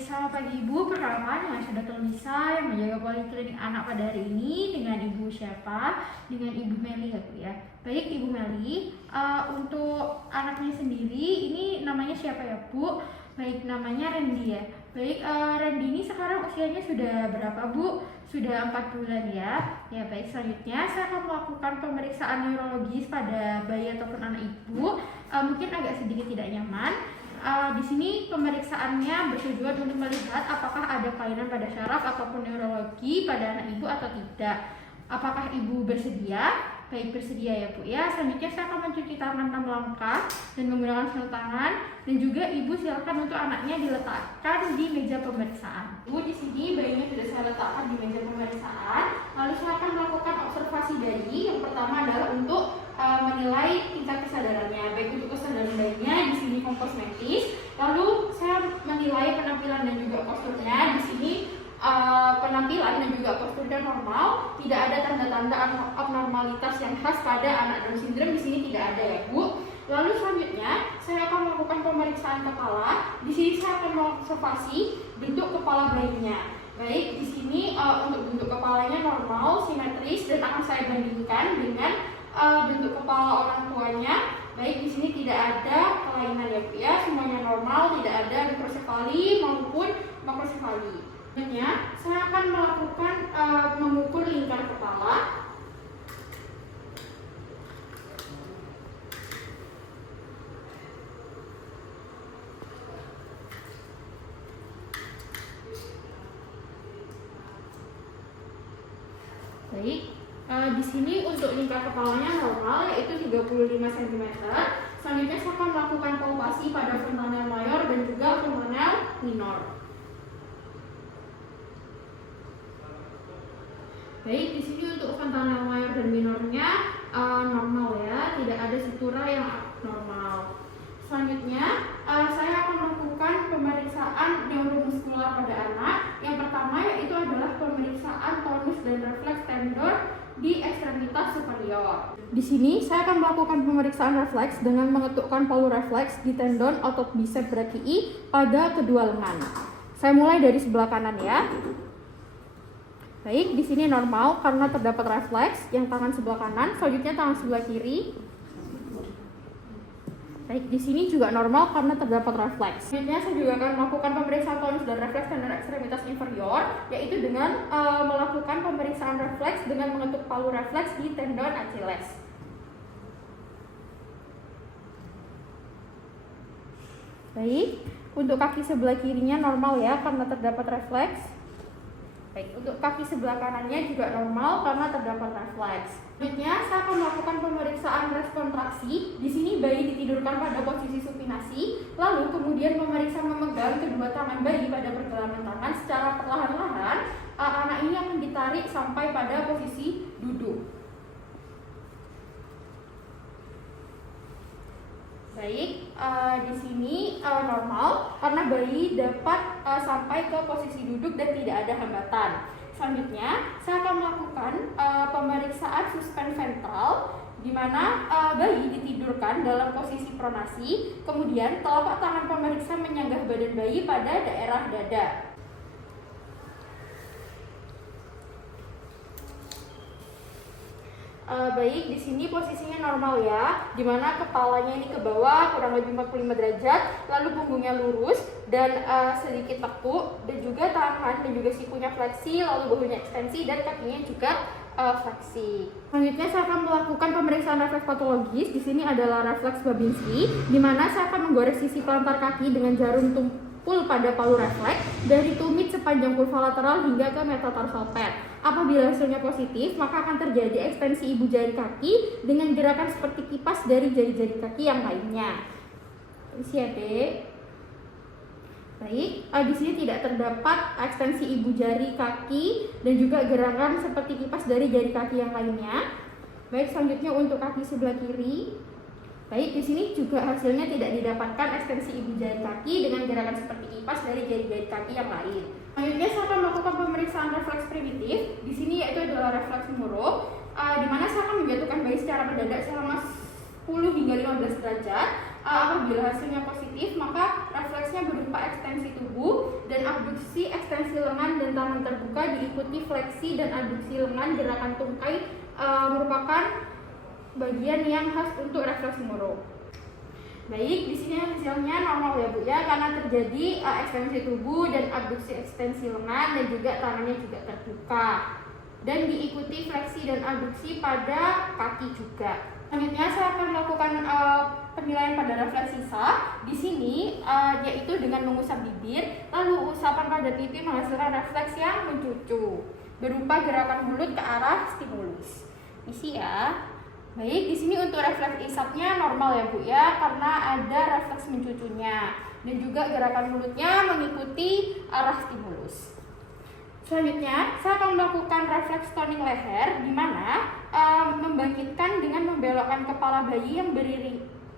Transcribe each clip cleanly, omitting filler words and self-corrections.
Selamat pagi Ibu, perkenalkan dengan saya Dr. Lisa yang menjaga poliklinik anak pada hari ini dengan Ibu siapa? Dengan Ibu Meli ya Bu ya. Baik Ibu Meli, untuk anaknya sendiri ini namanya siapa ya Bu? Baik, namanya Randy ya. Baik, Randy ini sekarang usianya sudah berapa Bu? Sudah 4 bulan ya. Ya baik, selanjutnya saya akan melakukan pemeriksaan neurologis pada bayi ataupun anak Ibu. Mungkin agak sedikit tidak nyaman. Di sini pemeriksaannya bertujuan untuk melihat apakah ada kelainan pada syaraf ataupun neurologi pada anak ibu atau tidak. Apakah ibu bersedia? Baik, bersedia ya Bu ya. Selanjutnya saya akan mencuci tangan 6 langkah dan menggunakan sarung tangan, dan juga ibu silakan untuk anaknya diletakkan di meja pemeriksaan. Bu, di sini bayinya sudah saya letakkan di meja pemeriksaan. Lalu saya akan melakukan observasi bayi. Yang pertama adalah untuk menilai tingkat kesadarannya, baik untuk kesadaran bayinya di sini kosmetis. Lalu saya menilai penampilan dan juga posturnya. Di sini penampilan dan juga posturnya normal, tidak ada tanda-tanda abnormalitas yang khas pada anak Down syndrome. Di sini tidak ada ya Bu. Lalu selanjutnya saya akan melakukan pemeriksaan kepala. Di sini saya akan mengobservasi bentuk kepala bayinya. Baik, di sini untuk bentuk kepalanya normal, simetris, dan akan saya bandingkan dengan bentuk kepala orang tuanya. Baik, di sini tidak ada kelainan ya Bu ya, semuanya normal, tidak ada mikrosefali maupun makrosefali. Selanjutnya, saya akan melakukan mengukur lingkar kepala. Baik, di sini untuk lingkar kepalanya normal, yaitu 35 cm. Selanjutnya saya akan melakukan palpasi pada fontanel mayor dan juga fontanel minor. Baik, di sini untuk fontanel mayor dan minornya normal ya, tidak ada sutura yang abnormal. Selanjutnya, saya akan melakukan pemeriksaan neuromuskular pada anak. Yang pertama yaitu adalah pemeriksaan tonus dan refleks tendon di ekstremitas superior. Di sini saya akan melakukan pemeriksaan refleks dengan mengetukkan palu refleks di tendon otot bicep brachii pada kedua lengan. Saya mulai dari sebelah kanan ya. Baik, di sini normal karena terdapat refleks yang tangan sebelah kanan. Selanjutnya tangan sebelah kiri. Baik, di sini juga normal karena terdapat refleks. Selanjutnya saya juga akan melakukan pemeriksaan tonus dan refleks tendon ekstremitas inferior, yaitu dengan melakukan pemeriksaan refleks dengan mengetuk palu refleks di tendon Achilles. Baik, untuk kaki sebelah kirinya normal ya karena terdapat refleks. Baik, untuk kaki sebelah kanannya juga normal karena terdapat refleks. Selanjutnya, saya akan melakukan pemeriksaan respon traksi. Di sini bayi ditidurkan pada posisi supinasi, lalu kemudian memeriksa memegang kedua tangan bayi pada pergelangan tangan secara perlahan-lahan. Anak ini akan ditarik sampai pada posisi duduk. Baik, di sini normal karena bayi dapat sampai ke posisi duduk dan tidak ada hambatan. Selanjutnya, saya akan melakukan pemeriksaan suspend ventral, di mana bayi ditidurkan dalam posisi pronasi, kemudian telapak tangan pemeriksa menyanggah badan bayi pada daerah dada. Baik, di sini posisinya normal ya, di mana kepalanya ini ke bawah kurang lebih 45 derajat, lalu punggungnya lurus dan sedikit tekuk, dan juga tangan dan juga sikunya fleksi, lalu bahunya ekstensi dan kakinya juga fleksi. Selanjutnya saya akan melakukan pemeriksaan refleks patologis. Di sini adalah refleks Babinski, di mana saya akan menggores sisi pelantar kaki dengan jarum tumpul pada palu refleks dari tumit sepanjang kurva lateral hingga ke metatarsal pad. Apabila hasilnya positif, maka akan terjadi ekstensi ibu jari kaki dengan gerakan seperti kipas dari jari-jari kaki yang lainnya. Isi ya, Dek. Baik, di sini tidak terdapat ekstensi ibu jari kaki dan juga gerakan seperti kipas dari jari kaki yang lainnya. Baik, selanjutnya untuk kaki sebelah kiri. Baik, di sini juga hasilnya tidak didapatkan ekstensi ibu jari kaki dengan gerakan seperti kipas dari jari-jari kaki yang lain. Selanjutnya saya akan melakukan pemeriksaan refleks primitif. Di sini yaitu adalah refleks Murrow, di mana saya akan menjatuhkan bayi secara mendadak selama 10 hingga 15 derajat. Apabila hasilnya positif, maka refleksnya berupa ekstensi tubuh, dan abduksi, ekstensi lengan dan tangan terbuka, diikuti fleksi dan abduksi lengan. Gerakan tungkai merupakan bagian yang khas untuk refleks moro. Baik, di sini hasilnya normal ya Bu ya, karena terjadi ekstensi tubuh dan abduksi ekstensi lengan dan juga tangannya juga terbuka. Dan diikuti fleksi dan abduksi pada kaki juga. Selanjutnya saya akan melakukan penilaian pada refleks sisa. Di sini yaitu dengan mengusap bibir, lalu usapan pada pipi menghasilkan refleks yang mencucu berupa gerakan mulut ke arah stimulus. Isi ya. Baik, di sini untuk refleks isapnya normal ya Bu ya, karena ada refleks mencucunya dan juga gerakan mulutnya mengikuti arah stimulus. Selanjutnya, saya akan melakukan refleks toning leher, di mana membangkitkan dengan membelokkan kepala bayi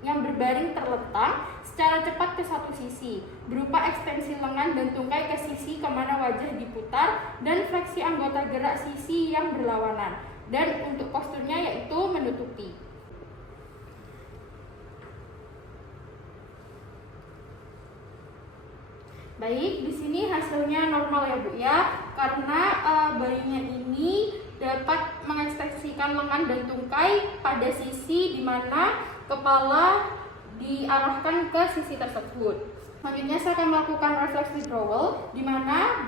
yang berbaring terlentang secara cepat ke satu sisi, berupa ekstensi lengan dan tungkai ke sisi kemana wajah diputar dan fleksi anggota gerak sisi yang berlawanan. Dan untuk posturnya yaitu menutupi. Baik, di sini hasilnya normal ya Bu ya, karena bayinya ini dapat mengekstensikan lengan dan tungkai pada sisi di mana kepala diarahkan ke sisi tersebut. Selanjutnya saya akan melakukan refleks withdrawal, di mana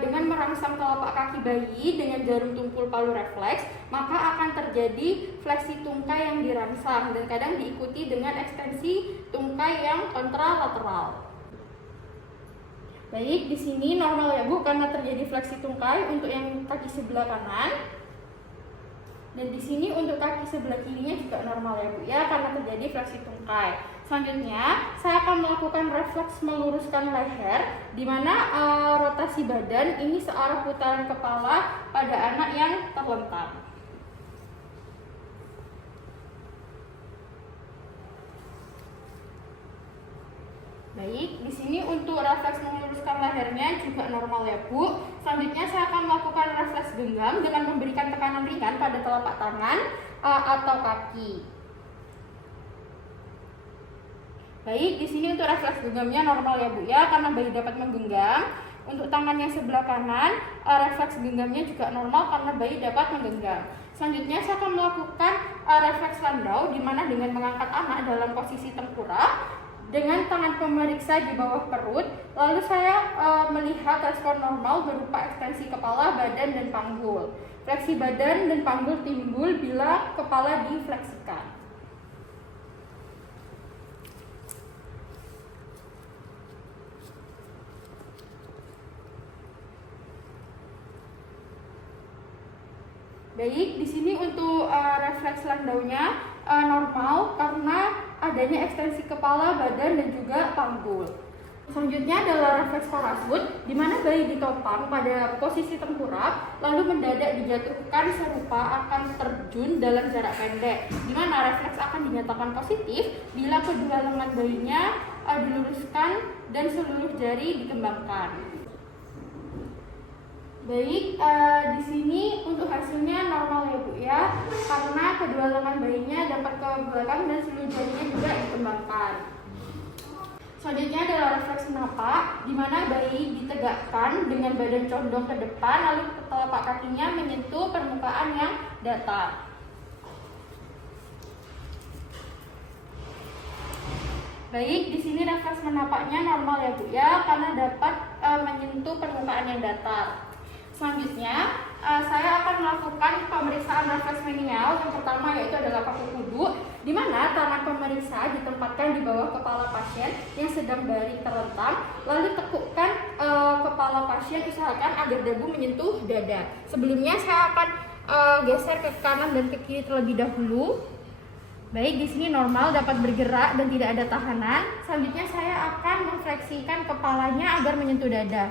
dengan merangsang telapak kaki bayi dengan jarum tumpul palu refleks, maka akan terjadi fleksi tungkai yang dirangsang dan kadang diikuti dengan ekstensi tungkai yang kontralateral. Baik, di sini normal ya Bu, karena terjadi fleksi tungkai untuk yang kaki sebelah kanan. Dan di sini untuk kaki sebelah kirinya juga normal ya Bu ya, karena terjadi fleksi tungkai. Selanjutnya, saya akan melakukan refleks meluruskan leher, di mana rotasi badan ini searah putaran kepala pada anak yang terlentang. Baik, di sini untuk refleks meluruskan lehernya juga normal ya Bu. Selanjutnya saya akan melakukan refleks genggam dengan memberikan tekanan ringan pada telapak tangan atau kaki. Baik, di sini untuk refleks genggamnya normal ya Bu ya, karena bayi dapat menggenggam. Untuk tangan yang sebelah kanan, refleks genggamnya juga normal karena bayi dapat menggenggam. Selanjutnya saya akan melakukan refleks landau, di mana dengan mengangkat anak dalam posisi tengkurap dengan tangan pemeriksa di bawah perut, lalu saya melihat respon normal berupa ekstensi kepala, badan, dan panggul. Fleksi badan dan panggul timbul bila kepala difleksikan. Baik, di sini untuk refleks landaunya normal karena adanya ekstensi kepala, badan, dan juga panggul. Selanjutnya adalah refleks parasut, di mana bayi ditopang pada posisi tengkurap, lalu mendadak dijatuhkan serupa akan terjun dalam jarak pendek, di mana refleks akan dinyatakan positif bila kedua lengan bayinya diluruskan dan seluruh jari dikembangkan. Baik, di sini untuk hasilnya normal ya Bu ya, karena kedua lengan bayinya dapat ke belakang dan seluruh jarinya juga dikembangkan. Selanjutnya adalah refleks menapak, di mana bayi ditegakkan dengan badan condong ke depan, lalu telapak kakinya menyentuh permukaan yang datar. Baik, di sini refleks menapaknya normal ya Bu ya, karena dapat menyentuh permukaan yang datar. Selanjutnya, saya akan melakukan pemeriksaan refleks menial. Yang pertama yaitu adalah paku kudu, di mana tangan pemeriksa ditempatkan di bawah kepala pasien yang sedang baring terlentang, lalu tekukkan kepala pasien, usahakan agar dagu menyentuh dada. Sebelumnya saya akan geser ke kanan dan ke kiri terlebih dahulu. Baik, di sini normal, dapat bergerak dan tidak ada tahanan. Selanjutnya saya akan memfleksikan kepalanya agar menyentuh dada.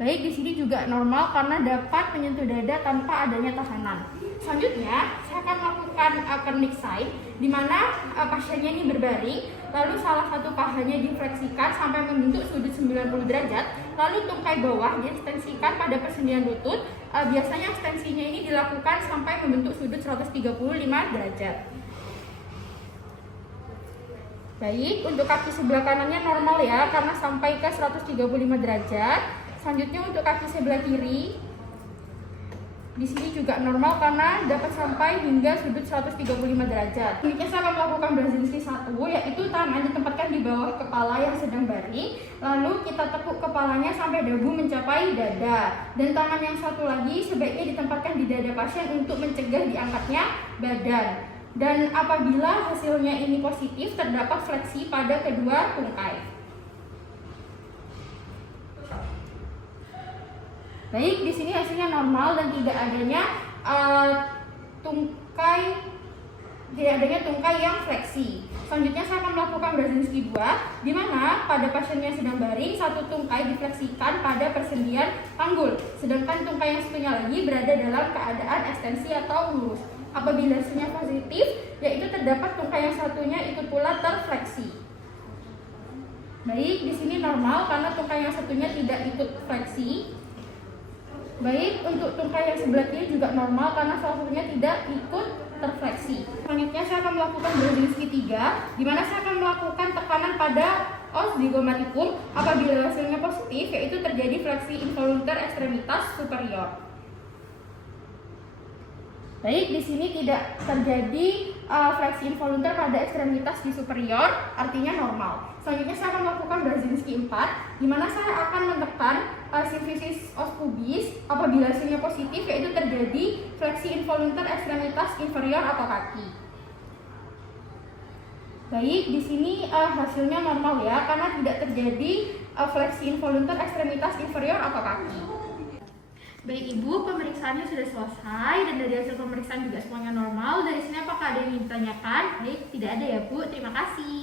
Baik, di sini juga normal karena dapat menyentuh dada tanpa adanya tahanan. Selanjutnya, saya akan melakukan Kernig side, di mana pasiennya ini berbaring, lalu salah satu pahanya difleksikan sampai membentuk sudut 90 derajat, lalu tungkai bawah diekstensikan pada persendian lutut. Biasanya ekstensinya ini dilakukan sampai membentuk sudut 135 derajat. Baik, untuk kaki sebelah kanannya normal ya, karena sampai ke 135 derajat. Selanjutnya untuk kaki sebelah kiri, di sini juga normal karena dapat sampai hingga sudut 135 derajat. Selanjutnya saya akan melakukan Brzezinski 1, yaitu tangan ditempatkan di bawah kepala yang sedang baring, lalu kita tekuk kepalanya sampai dagu mencapai dada. Dan tangan yang satu lagi sebaiknya ditempatkan di dada pasien untuk mencegah diangkatnya badan. Dan apabila hasilnya ini positif, terdapat fleksi pada kedua tungkai. Baik, di sini hasilnya normal dan tidak adanya tungkai yang fleksi. Selanjutnya saya akan melakukan Brzezinski 2, di mana pada pasien yang sedang baring satu tungkai difleksikan pada persendian panggul, sedangkan tungkai yang satunya lagi berada dalam keadaan ekstensi atau lurus. Apabila hasilnya positif, yaitu terdapat tungkai yang satunya ikut pula terfleksi. Baik, di sini normal karena tungkai yang satunya tidak ikut fleksi. Baik, untuk tungkai yang sebelah kiri juga normal karena salah satunya tidak ikut terfleksi. Selanjutnya saya akan melakukan Brzezinski 3, di mana saya akan melakukan tekanan pada os zygomatikum apabila hasilnya positif, yaitu terjadi fleksi involunter ekstremitas superior. Baik, di sini tidak terjadi fleksi involunter pada ekstremitas di superior, artinya normal. Selanjutnya saya akan melakukan Brzezinski 4, di mana saya akan menekan sifisis os pubis apabila hasilnya positif, yaitu terjadi fleksi involunter ekstremitas inferior atau kaki. Baik, di sini hasilnya normal ya, karena tidak terjadi fleksi involunter ekstremitas inferior atau kaki. Baik Ibu, pemeriksaannya sudah selesai dan dari hasil pemeriksaan juga semuanya normal. Dari sini apakah ada yang ingin ditanyakan? Baik, tidak ada ya Bu, terima kasih.